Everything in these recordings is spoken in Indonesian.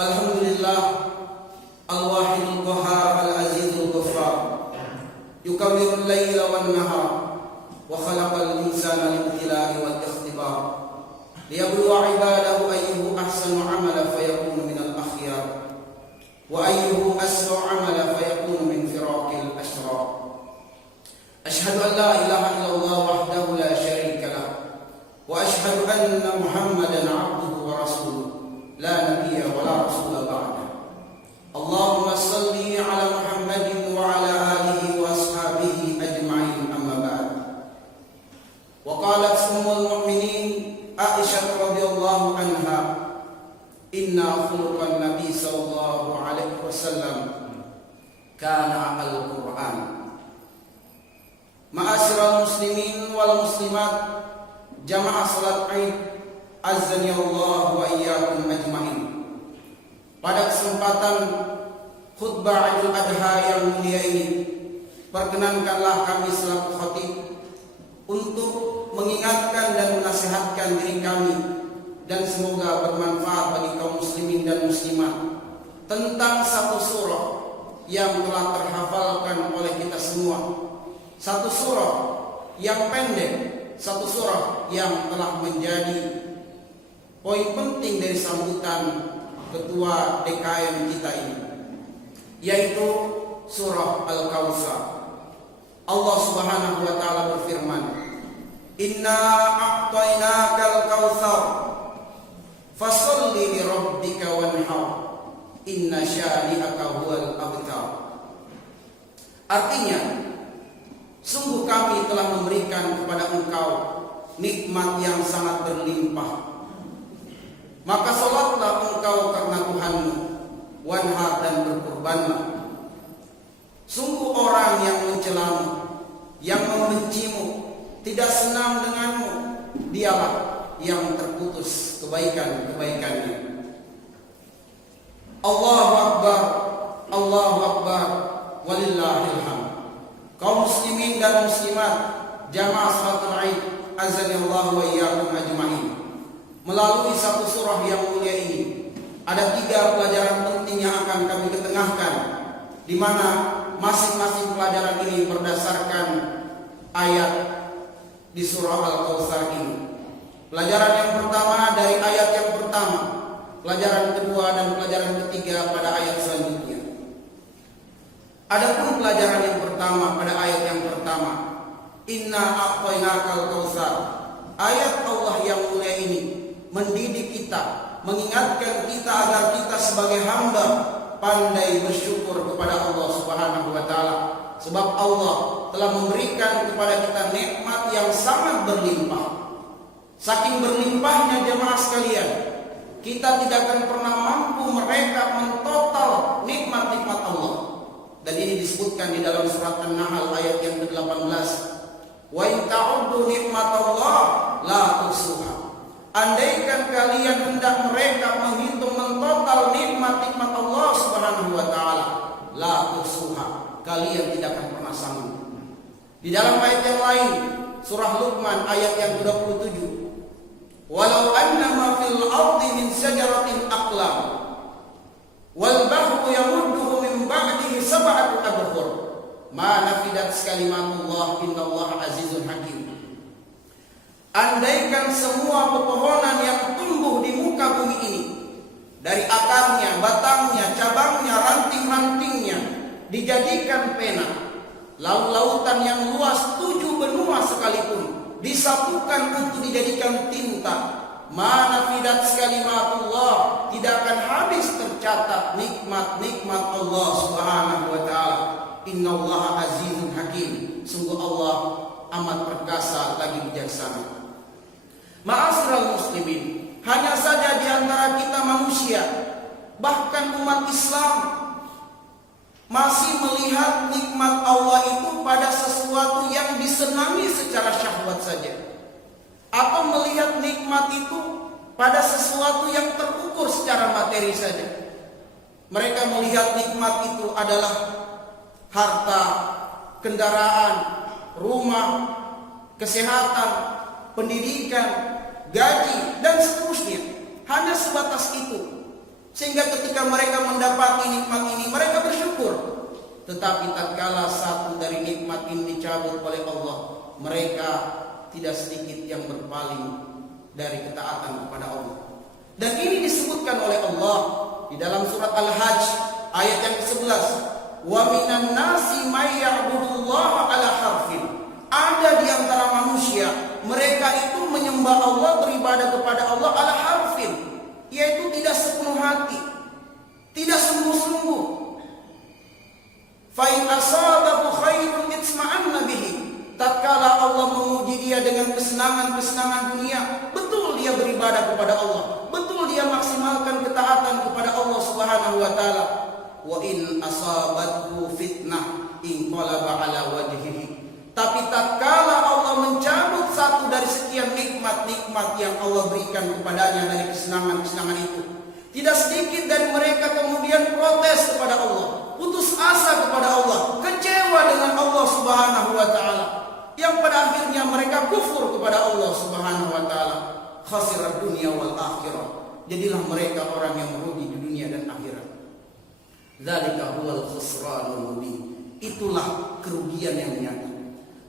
Alhamdulillah Al-Wahidul Qahhar Al-Azizul Ghaffar Yukawwirul layla wan nahar wa khalaqal insana lil-ibtila'i wal ikhtibar liyabluwa ibadahu ayyuhu ahsanu amala fayakunu minal akhyar wa ayyuhu asra'u amala fayakunu min firaqil ashrar. Ashhadu an la ilaha illallah wahdahu la syarika lah wa ashhadu anna Muhammadan 'abduhu wa rasuluh la nabiyya wa la rasula ba'da. Allahumma salli ala Muhammadin wa ala alihi wa ashabihi ajma'in, amma ba'd. Wa qalat ummul mu'minin Aisyah radhiyallahu anha, inna khuluqan nabi sallallahu alaihi wasallam kana al-Qur'an. Ma'asyiral muslimin wal muslimat, jamaah salat Id, azani Allah wa iyyakum ajma'in. Pada kesempatan khutbah Idul Adha yang mulia ini, perkenankanlah kami selaku khatib untuk mengingatkan dan menasihatkan diri kami, dan semoga bermanfaat bagi kaum muslimin dan muslimat, tentang satu surah yang telah terhafalkan oleh kita semua. Satu surah yang pendek, satu surah yang telah menjadi poin penting dari sambutan ketua DKM kita ini, yaitu surah Al-Kautsar. Allah Subhanahu wa taala berfirman, "Inna a'tainakal kautsar fasholli li rabbika wanhar inna syani'aka huwal abtar." Artinya, sungguh kami telah memberikan kepada engkau nikmat yang sangat berlimpah, maka salatlah engkau karena Tuhanmu, wanhar dan berkurbanlah. Sungguh orang yang mencelamu, yang membencimu, tidak senang denganmu, dialah yang terputus kebaikan-kebaikannya. Allahu Akbar, Allahu Akbar, walillahil hamd. Kaum muslimin dan muslimat, jamaah salatul Id, azani Allah wa iyyakum ajma'in. Melalui satu surah yang mulia ini, ada 3 pelajaran penting yang akan kami ketengahkan, di mana masing-masing pelajaran ini berdasarkan ayat di surah Al-Kautsar ini. Pelajaran yang pertama dari ayat yang pertama, pelajaran kedua dan pelajaran ketiga pada ayat selanjutnya. Adapun pelajaran yang pertama pada ayat yang pertama, inna a'tainakal kautsar. Ayat Allah yang mulia ini mendidik kita, mengingatkan kita agar kita sebagai hamba pandai bersyukur kepada Allah Subhanahu wa taala, sebab Allah telah memberikan kepada kita nikmat yang sangat berlimpah. Saking berlimpahnya jemaah sekalian, kita tidak akan pernah mampu merekap mentotal nikmat-nikmat Allah. Dan ini disebutkan di dalam surat An-Nahl ayat yang ke-18. Wa in ta'uddu nikmatallah la tuhsuha. Andaikan kalian hendak merekap, menghitung mentotal nikmat-nikmat Allah Subhanahu wa taala, la tuhsuha, kalian tidak akan pernah sanggup. Di dalam ayat yang lain, surah Luqman ayat yang ke-27, walau anna ma fil ardi min syajaratin aqlam wal bahru yamudduhu min ba'dihi sab'atu abhur ma nafidat kalimatullah innallaha azizun hakim. Andaikan semua pepohonan yang tumbuh di muka bumi ini, dari akarnya, batangnya, cabangnya, ranting-rantingnya, dijadikan pena, laut-lautan yang luas 7 benua sekalipun disatukan untuk dijadikan tinta, mana fidat kalimatullah, tidak akan habis tercatat nikmat-nikmat Allah Subhanahu wa taala. Innallaha azizun hakim. Sungguh Allah amat perkasa lagi bijaksana. Ma'asyiral muslimin, hanya saja di antara kita manusia, bahkan umat Islam, masih melihat nikmat Allah itu pada sesuatu yang disenangi secara syahwat saja, atau melihat nikmat itu pada sesuatu yang terukur secara materi saja. Mereka melihat nikmat itu adalah harta, kendaraan, rumah, kesehatan, pendidikan, gaji, dan seterusnya. Hanya sebatas itu. Sehingga ketika mereka mendapati nikmat ini, mereka bersyukur. Tetapi tatkala satu dari nikmat ini dicabut oleh Allah, mereka tidak sedikit yang berpaling dari ketaatan kepada Allah. Dan ini disebutkan oleh Allah di dalam surat Al-Hajj ayat yang ke-11. Wa minan nasi may ya'budullaha ala harfin. Ada di antara manusia, mereka itu menyembah Allah, beribadah kepada Allah ala harfin, yaitu tidak sepenuh hati, tidak sungguh-sungguh. Fa in asabahu khairun itma'anna bihi. Tatkala Allah menguji dia dengan kesenangan-kesenangan dunia, betul dia beribadah kepada Allah, betul dia maksimalkan ketaatan kepada Allah Subhanahu wa taala. Wa in asabathu fitnah inqalaba ala wajhihi. Tapi tatkala Allah mencabut satu dari sekian nikmat-nikmat yang Allah berikan kepadanya dari kesenangan-kesenangan itu, tidak sedikit dari mereka kemudian protes kepada Allah, putus asa kepada Allah, kecewa dengan Allah Subhanahu wa taala, yang pada akhirnya mereka kufur kepada Allah Subhanahu wa taala. Khasirat dunia wal akhirah. Jadilah mereka orang yang merugi di dunia dan akhirat. Dzalika huwal khusranul mubin. Itulah kerugian yang nyata.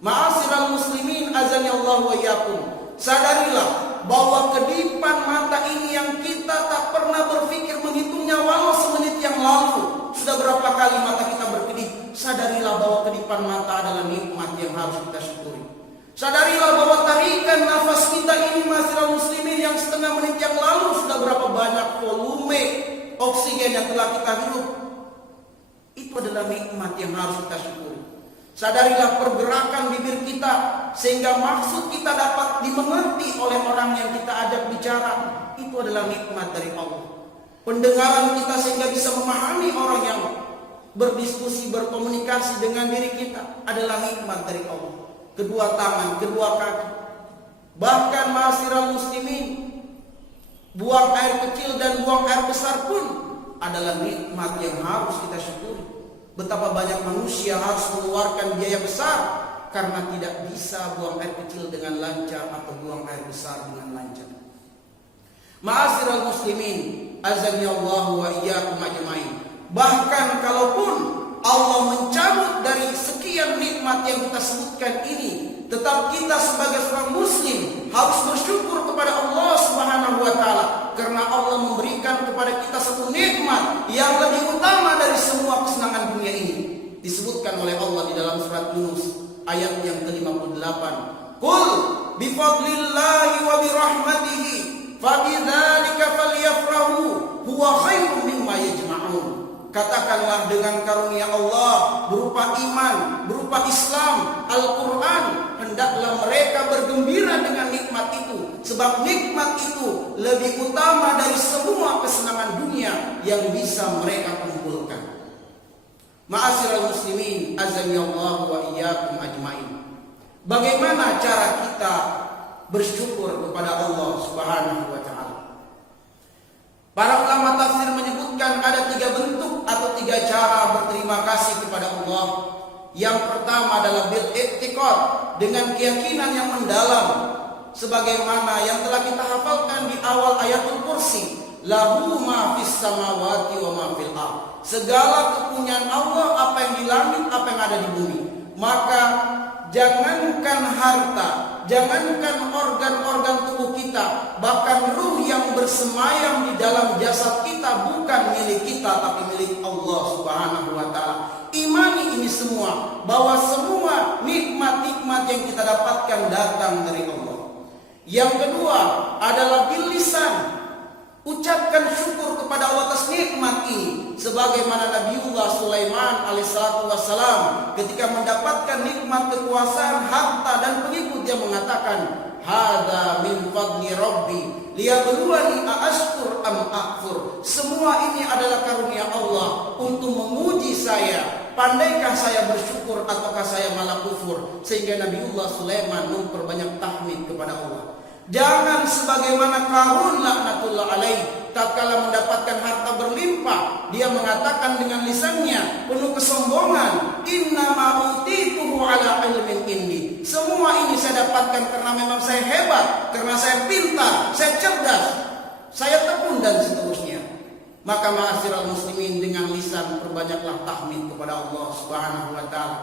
Ma'asyiral muslimin azanillahu wa iyyakum. Sadarilah bahwa kedipan mata ini yang kita tak pernah berpikir menghitungnya walau semenit yang lalu, sudah berapa kali mata kita berkedip. Sadarilah bahwa kedipan mata adalah nikmat yang harus kita syukuri. Sadarilah bahwa tarikan nafas kita ini, ma'asyiral muslimin, yang setengah menit yang lalu sudah berapa banyak volume oksigen yang telah kita hirup. Itu adalah nikmat yang harus kita syukuri. Sadarilah pergerakan bibir kita sehingga maksud kita dapat dimengerti oleh orang yang kita ajak bicara. Itu adalah nikmat dari Allah. Pendengaran kita sehingga bisa memahami orang yang berdiskusi, berkomunikasi dengan diri kita adalah nikmat dari Allah. Kedua tangan, kedua kaki, bahkan ma'asyiral muslimin, buang air kecil dan buang air besar pun adalah nikmat yang harus kita syukuri. Betapa banyak manusia harus mengeluarkan biaya besar karena tidak bisa buang air kecil dengan lancar atau buang air besar dengan lancar. Ma'asyiral muslimin, azanillahu wa iyyakum ajmain. Bahkan kalaupun Allah mencabut dari sekian nikmat yang kita sebutkan ini, tetap kita sebagai seorang muslim harus bersyukur kepada Allah Subhanahu wa taala karena Allah memberikan kepada kita satu nikmat yang lebih utama dari semua kesenangan dunia ini. Disebutkan oleh Allah di dalam surat Yunus ayat yang ke-58. Qul bi fadlillahi wa bi rahmatihi fa bidzalika falyafrahu huwa khairum mimma yajma'un. Katakanlah dengan karunia Allah berupa iman, berupa Islam, Al-Quran, hendaklah mereka bergembira dengan nikmat itu, sebab nikmat itu lebih utama dari semua kesenangan dunia yang bisa mereka kumpulkan. Ma'asyiral muslimin, azanillahu wa iyyakum ajmain. Bagaimana cara kita bersyukur kepada Allah Subhanahu wa taala? Para ulama tafsir menyebutkan ada 3 bentuk atau 3 cara berterima kasih kepada Allah. Yang pertama adalah bil i'tiqad, dengan keyakinan yang mendalam, sebagaimana yang telah kita hafalkan di awal ayatul kursi, lahu ma fis samawati wa ma fil ardh. Segala kepunyaan Allah, apa yang di langit, apa yang ada di bumi. Maka jangankan harta, jangankan organ-organ tubuh kita, bahkan ruh yang bersemayam di dalam jasad kita bukan milik kita tapi milik Allah Subhanahu wa taala. Imani ini semua, bahwa semua nikmat-nikmat yang kita dapatkan datang dari Allah. Yang kedua adalah bil lisan, ucapkan syukur kepada Allah atas nikmat ini, sebagaimana Nabiullah Sulaiman alaihissalatu wassalam ketika mendapatkan nikmat kekuasaan, harta dan pengikut, dia mengatakan, hadza min fadli rabbi liyabluwani aashkur am akfur. Semua ini adalah karunia Allah untuk menguji saya, pandaikah saya bersyukur ataukah saya malah kufur. Sehingga Nabiullah Sulaiman memperbanyak tahmid kepada Allah. Jangan sebagaimana Qarun laknatullah alaih, tatkala mendapatkan harta berlimpah, dia mengatakan dengan lisannya penuh kesombongan, inna ma utituhu ala ilmin indi. Semua ini saya dapatkan karena memang saya hebat, karena saya pintar, saya cerdas, saya tekun dan seterusnya. Maka ma'asyiral muslimin, dengan lisan perbanyaklah tahmid kepada Allah Subhanahu wa taala.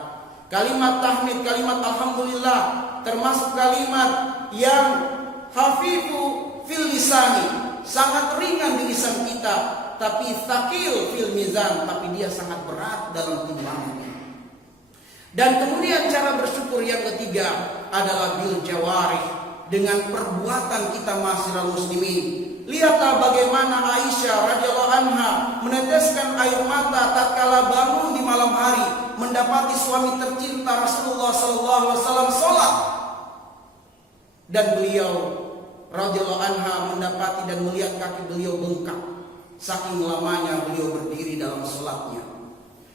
Kalimat tahmid, kalimat alhamdulillah termasuk kalimat yang hafifu fil lisani, sangat ringan di lisan kita, tapi tsaqil fil mizan, tapi dia sangat berat dalam timbangan. Dan kemudian cara bersyukur yang ketiga adalah bil jawarih, dengan perbuatan kita ma'asyiral muslimin. Lihatlah bagaimana Aisyah radhiyallahu anha meneteskan air mata tatkala bangun di malam hari mendapati suami tercinta Rasulullah sallallahu alaihi wasallam salat. Dan beliau radhiyallahu anha mendapati dan melihat kaki beliau bengkak saking lamanya beliau berdiri dalam salatnya.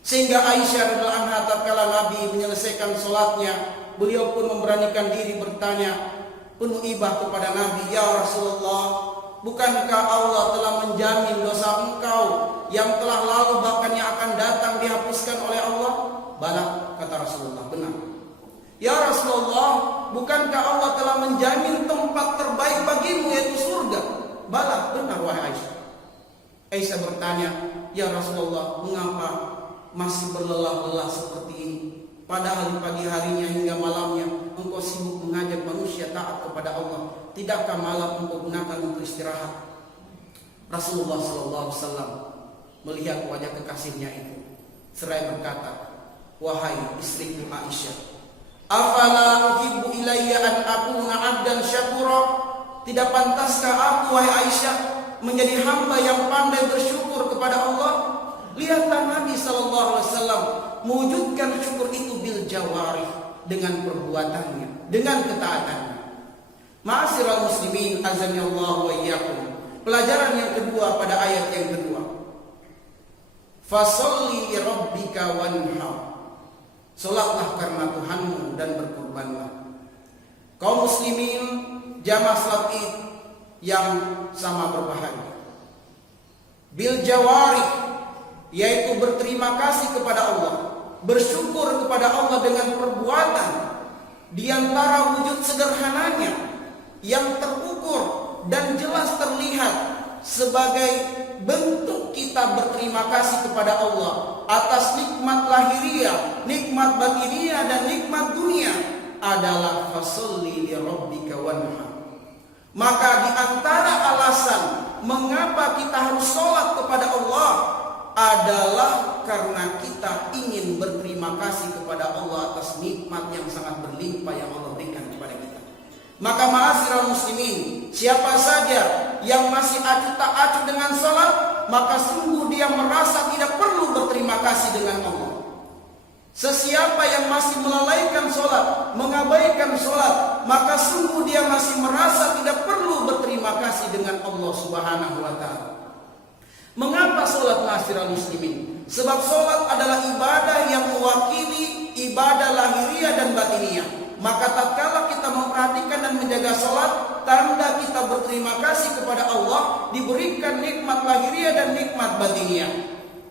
Sehingga Aisyah radhiyallahu anha tatkala Nabi menyelesaikan salatnya, beliau pun memberanikan diri bertanya penuh ibah kepada Nabi, "Ya Rasulullah, bukankah Allah telah menjamin dosa engkau yang telah lalu bahkan yang akan datang dihapuskan oleh Allah?" "Bala," kata Rasulullah, "benar." "Ya Rasulullah, bukankah Allah telah menjamin tempat terbaik bagimu yaitu surga?" "Bala, benar wahai Aisyah." Aisyah bertanya, "Ya Rasulullah, mengapa masih berlelah-lelah seperti ini? Padahal di pagi harinya hingga malamnya engkau sibuk mengajak manusia taat kepada Allah. Tidakkah malam engkau gunakan untuk istirahat?" Rasulullah SAW melihat wajah kekasihnya itu, seraya berkata, "Wahai istriku Aisyah, afala uhibbu ilayya an akuna 'abdan syakura?" Tidak pantaskah aku, wahai Aisyah, menjadi hamba yang pandai bersyukur kepada Allah? Lihatlah Nabi SAW mewujudkan syukur itu bil jawarih, dengan perbuatannya, dengan ketaatannya. Ma'asyiral muslimin azani Allah wa iyyakum. Pelajaran yang kedua pada ayat yang kedua. Fasholli li rabbika wanhar. Salatlah karena Tuhanmu dan berkurbanlah. Kaum muslimin jamaah salat Id yang sama berbahagia. Bil jawarih, yaitu berterima kasih kepada Allah, bersyukur kepada Allah dengan perbuatan. Di antara wujud sederhananya yang terukur dan jelas terlihat sebagai bentuk kita berterima kasih kepada Allah atas nikmat lahiriah, nikmat batiniah, dan nikmat dunia adalah fasholli li rabbika wanhar. Maka di antara alasan mengapa kita harus sholat kepada Allah adalah karena kita ingin berterima kasih kepada Allah atas nikmat yang sangat berlimpah yang Allah berikan kepada kita. Maka ma'asyiral muslimin, siapa saja yang masih acuh tak acuh dengan salat, maka sungguh dia merasa tidak perlu berterima kasih dengan Allah. Sesiapa yang masih melalaikan salat, mengabaikan salat, maka sungguh dia masih merasa tidak perlu berterima kasih dengan Allah Subhanahu wa taala. Mengapa salat ma'asyiral muslimin? Sebab salat adalah ibadah yang mewakili ibadah lahiriah dan batiniah. Maka tatkala kita memperhatikan dan menjaga salat, tanda kita berterima kasih kepada Allah, diberikan nikmat lahiriah dan nikmat batiniah.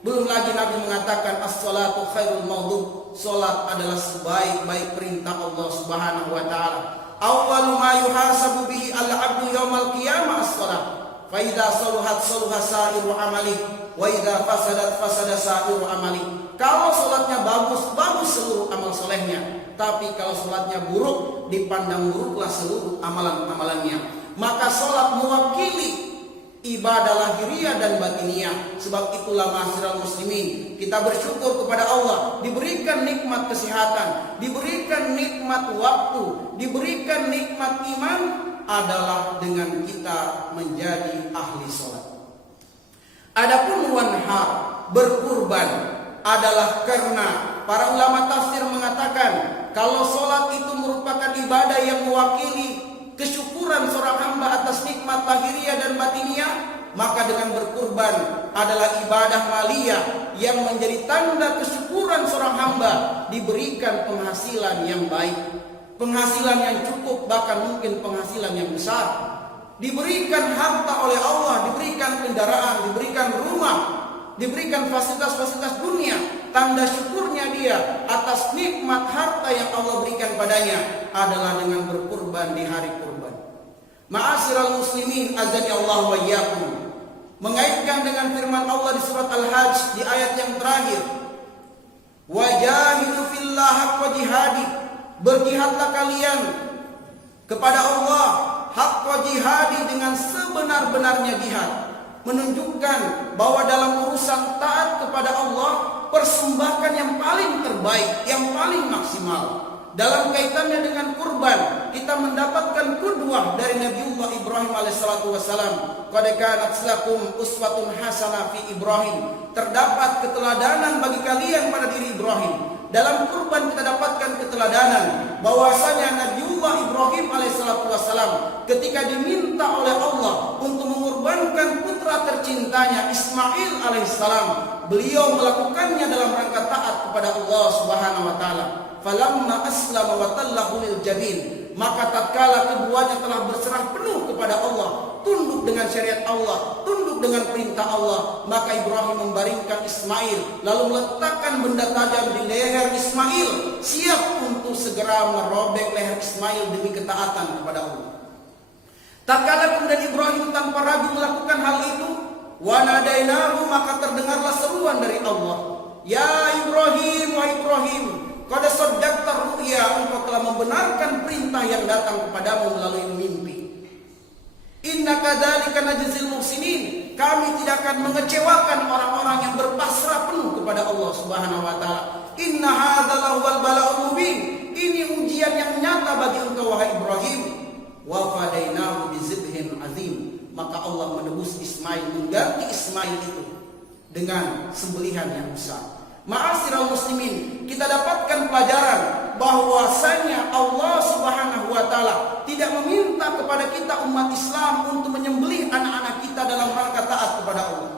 Belum lagi Nabi mengatakan as-salatu khairul maudhu. Salat adalah sebaik-baik perintah Allah Subhanahu wa taala. Awwalu ma yuhasabu bihi al-'abdu yaumal qiyamah as-salat. Fa idza saluhat saluha sa'iru amali wa idza fasadat fasada sa'iru amali. Kalau salatnya bagus, bagus seluruh amal solehnya. Tapi kalau salatnya buruk, dipandang buruklah seluruh amalan-amalannya. Maka salat mewakili ibadah lahiriah dan batiniah. Sebab itulah ma'asyiral muslimin, kita bersyukur kepada Allah, diberikan nikmat kesehatan, diberikan nikmat waktu, diberikan nikmat iman, adalah dengan kita menjadi ahli salat. Adapun wanhar, berkurban, adalah karena para ulama tafsir mengatakan kalau salat itu merupakan ibadah yang mewakili kesyukuran seorang hamba atas nikmat lahiriah dan batiniah, maka dengan berkurban adalah ibadah maliyah yang menjadi tanda kesyukuran seorang hamba diberikan penghasilan yang baik, penghasilan yang cukup, bahkan mungkin penghasilan yang besar, diberikan harta oleh Allah, diberikan kendaraan, diberikan rumah, diberikan fasilitas-fasilitas dunia. Tanda syukurnya dia atas nikmat harta yang Allah berikan padanya adalah dengan berkurban di hari kurban. Ma'asyiral muslimin azani Allah wa iyyakum. mengaitkan dengan firman Allah di surat Al-Hajj di ayat yang terakhir, wajahidu fillah haqqa jihadi, berjihadlah kalian kepada Allah haqqa jihadi, dengan sebenar-benarnya jihad, menunjukkan bahwa dalam urusan taat kepada Allah, persembahkan yang paling terbaik, yang paling maksimal. Dalam kaitannya dengan kurban, kita mendapatkan qudwah dari Nabiullah Ibrahim alaihissalatu wassalam. Qad kanat lakum uswatun hasanah fi Ibrahim. Terdapat keteladanan bagi kalian pada diri Ibrahim. Dalam kurban kita dapatkan keteladanan bahwasanya Nabiullah Ibrahim alaihissalatu wassalam ketika diminta oleh Allah untuk mengorbankan putra tercintanya Ismail alaihissalam, beliau melakukannya dalam rangka taat kepada Allah Subhanahu wa taala. Falamma aslama wa tallahu lil jabin, maka tatkala keduanya telah berserah penuh kepada Allah, tunduk dengan syariat Allah, tunduk dengan perintah Allah, maka Ibrahim membaringkan Ismail, lalu meletakkan benda tajam di leher Ismail, siap untuk segera merobek leher Ismail demi ketaatan kepada Allah. Tatkala kemudian Ibrahim tanpa ragu melakukan hal itu, wa nadainahu, maka terdengarlah seruan dari Allah, ya Ibrahim, wahai Ibrahim, qad saddaqta ru'ya, engkau telah membenarkan perintah yang datang kepadamu melalui mimpi. Inna kadzalika najzil muhsinin, kami tidak akan mengecewakan orang-orang yang berpasrah penuh kepada Allah Subhanahu wa taala. Inna hadzal wal bala'ul mubin, ini ujian yang nyata bagi engkau wahai Ibrahim. Wa fadainahu bizibhin azim, maka Allah menebus Ismail, mengganti Ismail itu dengan sembelihan yang besar. Ma'asyiral muslimin, kita dapatkan pelajaran bahwasanya Allah Subhanahu wa taala tidak meminta kepada kita umat Islam untuk menyembelih anak-anak kita dalam rangka taat kepada Allah.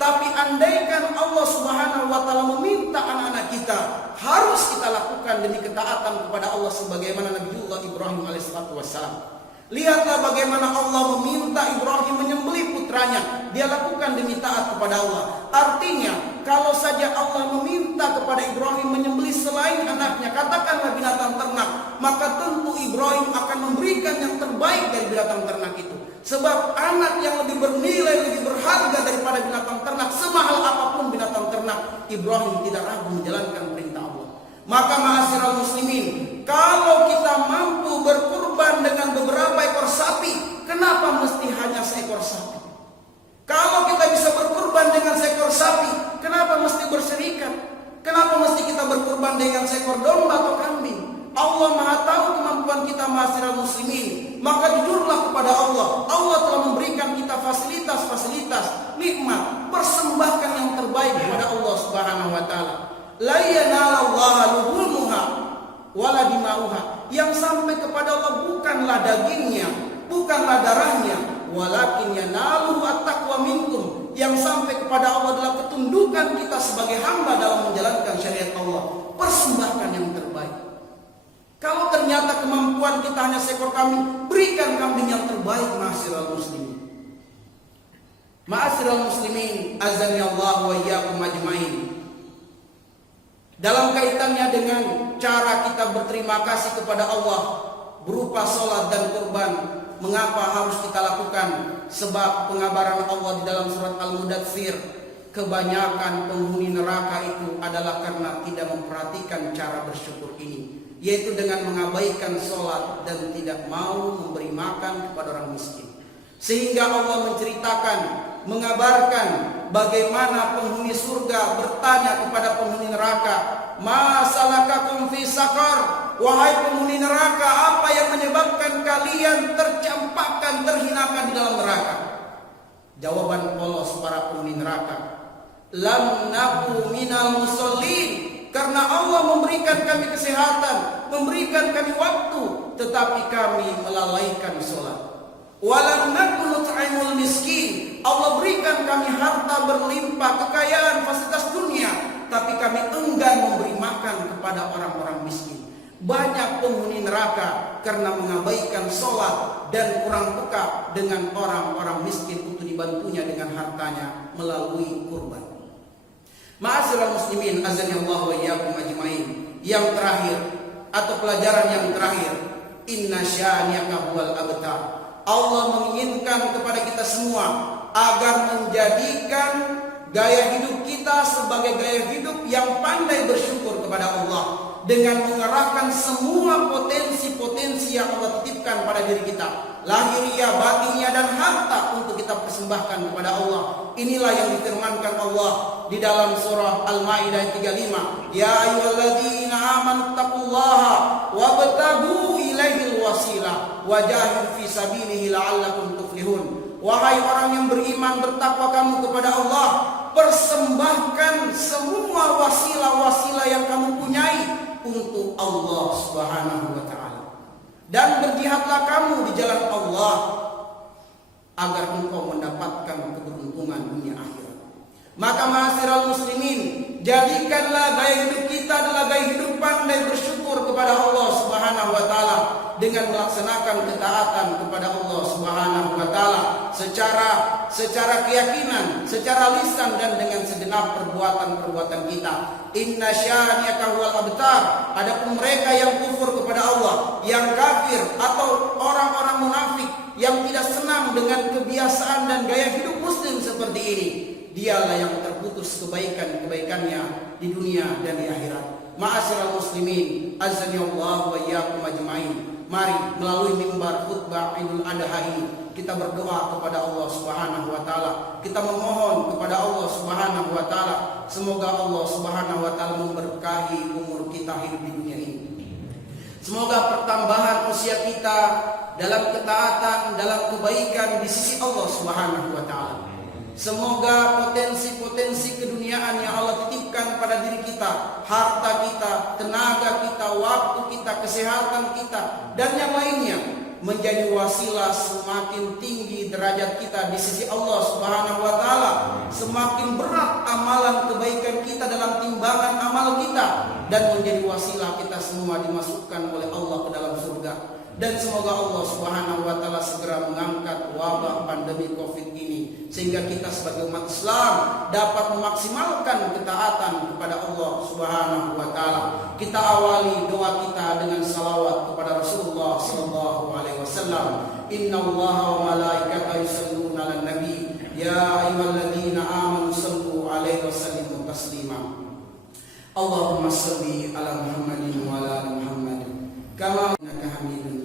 Tapi andaikan Allah Subhanahu wa taala meminta anak-anak kita, harus kita lakukan demi ketaatan kepada Allah sebagaimana Nabiullah Ibrahim alaihissalatu wassalam. Lihatlah bagaimana Allah meminta Ibrahim menyembelih putranya, dia lakukan demi taat kepada Allah. Artinya, kalau saja Allah meminta kepada Ibrahim menyembelih selain anaknya, katakanlah binatang ternak, maka tentu Ibrahim akan memberikan yang terbaik dari binatang ternak itu. Sebab anak yang lebih bernilai, lebih berharga daripada binatang ternak, semahal apapun binatang ternak, Ibrahim tidak ragu menjalankan perintah Allah. Maka ma'asyiral muslimin, kalau kita mampu berkurban dengan beberapa ekor sapi, kenapa mesti hanya seekor sapi? Kalau kita bisa berkurban dengan seekor sapi, kenapa mesti berserikat? Kenapa mesti kita berkurban dengan seekor domba atau kambing? Allah Maha tahu kemampuan kita ma'asyiral muslimin. Maka jujurlah kepada Allah. Allah telah memberikan kita fasilitas-fasilitas, nikmat, persembahkan yang terbaik kepada Allah Subhanahu wa taala. La yanalallaha luhumuha wala dimauha, yang sampai kepada Allah bukanlah dagingnya, bukanlah darahnya, walakin yanaluhu at-taqwa minkum, yang sampai kepada Allah adalah ketundukan kita sebagai hamba dalam menjalankan syariat Allah. Persembahkan yang terbaik. Kalau ternyata kemampuan kita hanya seekor kambing, berikan kambing yang terbaik. Ma'asyiral muslimin, ma'asyiral muslimin, azani Allah wa iyyakum ajmain. Dalam kaitannya dengan cara kita berterima kasih kepada Allah berupa sholat dan kurban, mengapa harus kita lakukan? Sebab pengabaran Allah di dalam surat Al-Mudaththir, kebanyakan penghuni neraka itu adalah karena tidak memperhatikan cara bersyukur ini, yaitu dengan mengabaikan sholat dan tidak mau memberi makan kepada orang miskin. Sehingga Allah menceritakan, mengabarkan bagaimana penghuni surga bertanya kepada penghuni neraka, ma salakakum fi sakar, wahai penghuni neraka, apa yang menyebabkan kalian tercampakkan, terhinakan di dalam neraka? Jawaban polos para penghuni neraka, lam naku minal musallin, karena Allah memberikan kami kesehatan, memberikan kami waktu, tetapi kami melalaikan sholat. Walam naku nut'imul miskin, Allah berikan kami harta berlimpah, kekayaan, fasilitas dunia, tapi kami enggan memberi makan kepada orang-orang miskin. Banyak penghuni neraka karena mengabaikan sholat dan kurang peka dengan orang-orang miskin untuk dibantunya dengan hartanya melalui kurban. Ma'asyiral muslimin, azani Allah wa iyyakum ajmain. Yang terakhir atau pelajaran yang terakhir, inna syani'aka huwal abtar. Allah menginginkan kepada kita semua agar menjadikan gaya hidup kita sebagai gaya hidup yang pandai bersyukur kepada Allah, dengan mengerahkan semua potensi-potensi yang Allah titipkan pada diri kita, lahiriah, batinnya, dan harta, untuk kita persembahkan kepada Allah. Inilah yang difirmankan Allah di dalam surah Al-Maidah 35. Ya ayyuhalladzina amanu taqullaha wabtaghu ilaihil wasilah wajahid fi sabilihi la'allakum tuflihun. Wahai orang yang beriman, bertakwa kamu kepada Allah, persembahkan semua wasilah-wasilah yang kamu punyai untuk Allah Subhanahu wa ta'ala, dan berjihadlah kamu di jalan Allah agar engkau mendapatkan keberuntungan dunia akhirat. Maka ma'asyiral muslimin, jadikanlah gaya hidup kita adalah gaya hidup pandai bersyukur kepada Allah Subhanahu wa ta'ala, dengan melaksanakan ketaatan kepada Allah Subhanahu wa ta'ala secara keyakinan, secara lisan, dan dengan segenap perbuatan-perbuatan kita. Inna syani'aka huwal abtar. Adapun mereka yang kufur kepada Allah, yang kafir atau orang-orang munafik yang tidak senang dengan kebiasaan dan gaya hidup muslim seperti ini, dialah yang terputus kebaikan-kebaikannya di dunia dan di akhirat. Ma'asyiral muslimin, azani Allah wa iyyakum ajmain. Mari melalui mimbar khutbah Idul Adha ini kita berdoa kepada Allah Subhanahu wa taala. Kita memohon kepada Allah Subhanahu wa taala, semoga Allah Subhanahu wa taala memberkahi umur kita hidup di dunia ini. Semoga pertambahan usia kita dalam ketaatan, dalam kebaikan di sisi Allah Subhanahu wa taala. Semoga potensi-potensi keduniaan yang Allah titipkan pada diri kita, harta kita, tenaga kita, waktu kita, kesehatan kita, dan yang lainnya, menjadi wasilah semakin tinggi derajat kita di sisi Allah Subhanahu wa taala, semakin berat amalan kebaikan kita dalam timbangan amal kita, dan menjadi wasilah kita semua dimasukkan oleh Allah ke dalam surga. Dan semoga Allah Subhanahu wa taala segera mengangkat wabah pandemi Covid ini, sehingga kita sebagai umat Islam dapat memaksimalkan ketaatan kepada Allah Subhanahu wa taala. Kita awali doa kita dengan salawat kepada Rasulullah sallallahu alaihi wasallam. Innallaha wa malaikatahu yusholluna 'alan nabi ya ayyuhalladzina amanu shallu 'alaihi wa sallimu taslima. Allahumma shalli 'ala Muhammadin wa 'ala ali Muhammad kama innaka Hamidum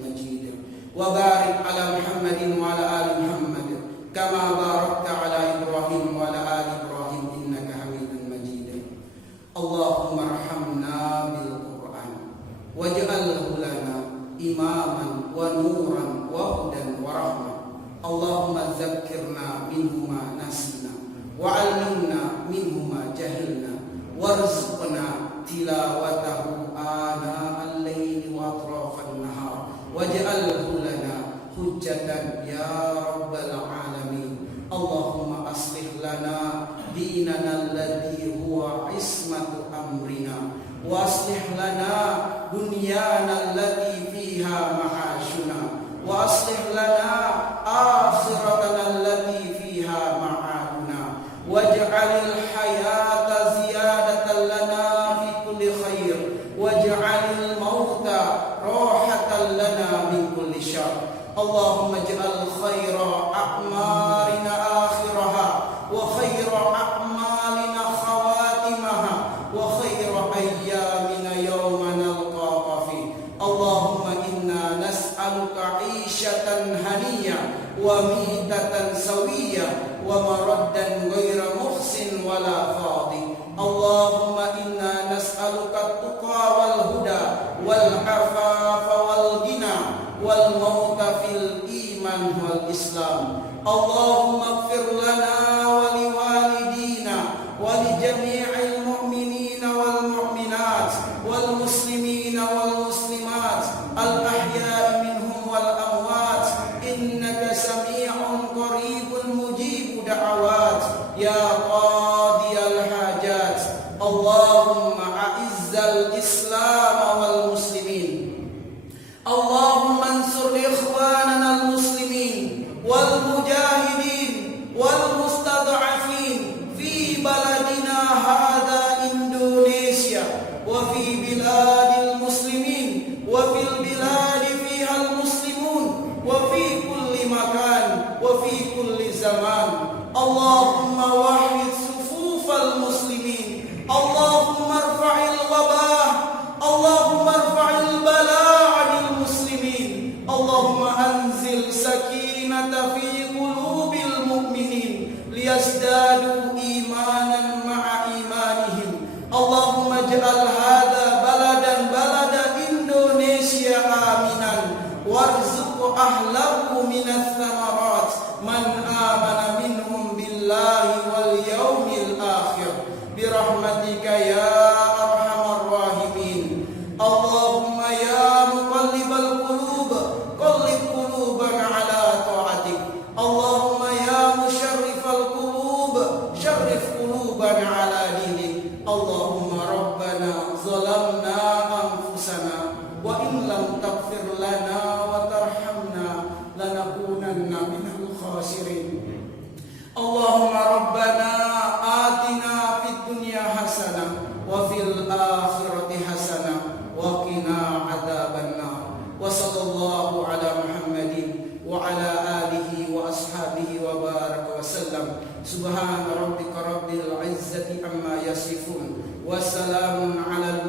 wa barik ala Muhammadin wa ala ali Muhammad kama barakta ala Ibrahim wa ala ali Ibrahim innaka Hamidum Majid. Allahumma arhamna bil Qur'an waj'alhu lana imaman wa nuran wa hudan wa rahmah. Allahumma dzakkirna minhu ma nasina wa 'allimna minhu ma jahilna warzuqna tilawatahu ana al-laili wa atrafan nahar waj'alhu lana hujjatan ya rabbal alamin. Allahumma aslih lana dinana alladhi huwa ismatu amrina wa aslih lana dunyana allati fiha ma'ashuna wa aslih lana akhiratana allati fiha ma'aduna waj'alil hayata ziyadatan lana fi kulli khair waj'alil mauta rahatan lana min kulli syarr. Allahumma ij'al khaira a'marina akhiraha wa khaira a'malina khawatimaha wa khaira ayyamina yawma nalqaka fi. Allahumma inna nas'aluka 'ishatan haniyah wa mitatan sawiyah wa maraddan ghaira muhsin wala fadhi. Allahumma inna nas'aluka tuqa wal huda wal afafa wal ghina wal mauta fil iman wal islam. Allahumma ighfir lana wa li walidina wa li jami'il mu'minina wal mu'minat wal muslimina wal muslimat al ahya'i minhum wal amwat innaka sami'un qaribun mujibud da'awat ya qadiyal hajat. Allahumma a'izzal islam wal muslimin. Allahumma ansur ikhwanana al-muslimin wal mujahidin wal mustad'afin fi baladina hada Indonesia wa fi biladil muslimin wa fil biladi fiha al-muslimun wa fi kulli liyazdadu imanan ma'a imanihim. Allahumma ij'al hadha balada Indonesia aminan warzuq ahlahu minats thamarat man amana minhum billahi wal yaumil akhir birahmatika ya arhamar rahimin. Allahumma ya muqallibal qulub qallib qulubana ala ta'atik. Allahumma ya musharrifal qulub syarrif qulubana ala dinik. Allahumma rabbana zalamna anfusana wa in lam taghfir lana wa tarhamna lanakunanna minal khasirin. Allahumma rabbana atina fid dunya hasanah wa fil akhirati hasanah wa qina adzabannar. Wa sallallahu ala Muhammadin wa ala alihi wa ashabihi wa baraka wa sallam. Subhana rabbika rabbil izzati amma yasifun wa salamun ala